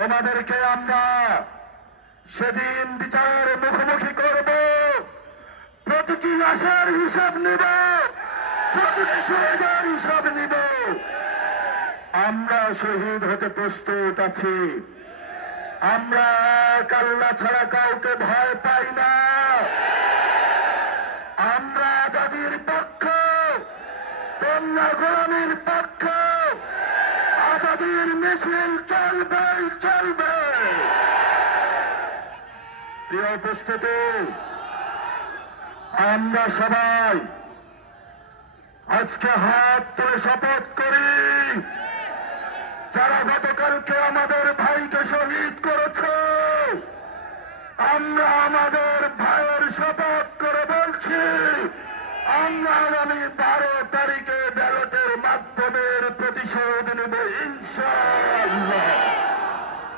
তোমাদেরকে আমরা সেদিন বিচারের মুখোমুখি করব, প্রতিটি লাশের হিসাব নিব, প্রতিটি শহীদের হিসাব নিব। আমরা শহীদ হতে প্রস্তুত আছি। আমরা এক আল্লাহ ছাড়া কাউকে ভয় পাই না। আমরা আজাদির পক্ষ, বন্যা গোলামীর পক্ষ। আজাদির মিছিল চলবে চলবে। প্রিয় উপস্থিতি, আমরা সবাই আজকে হাত তুলে শপথ করি, যারা গতকালকে আমাদের ভাইকে শহীদ করেছে, আমরা আমাদের ভাইয়ের শপথ করে বলছি, আমরা আগামী 12 তারিখে ব্যালটের মাধ্যমে প্রতিশোধ নেব ইনশাআল্লাহ।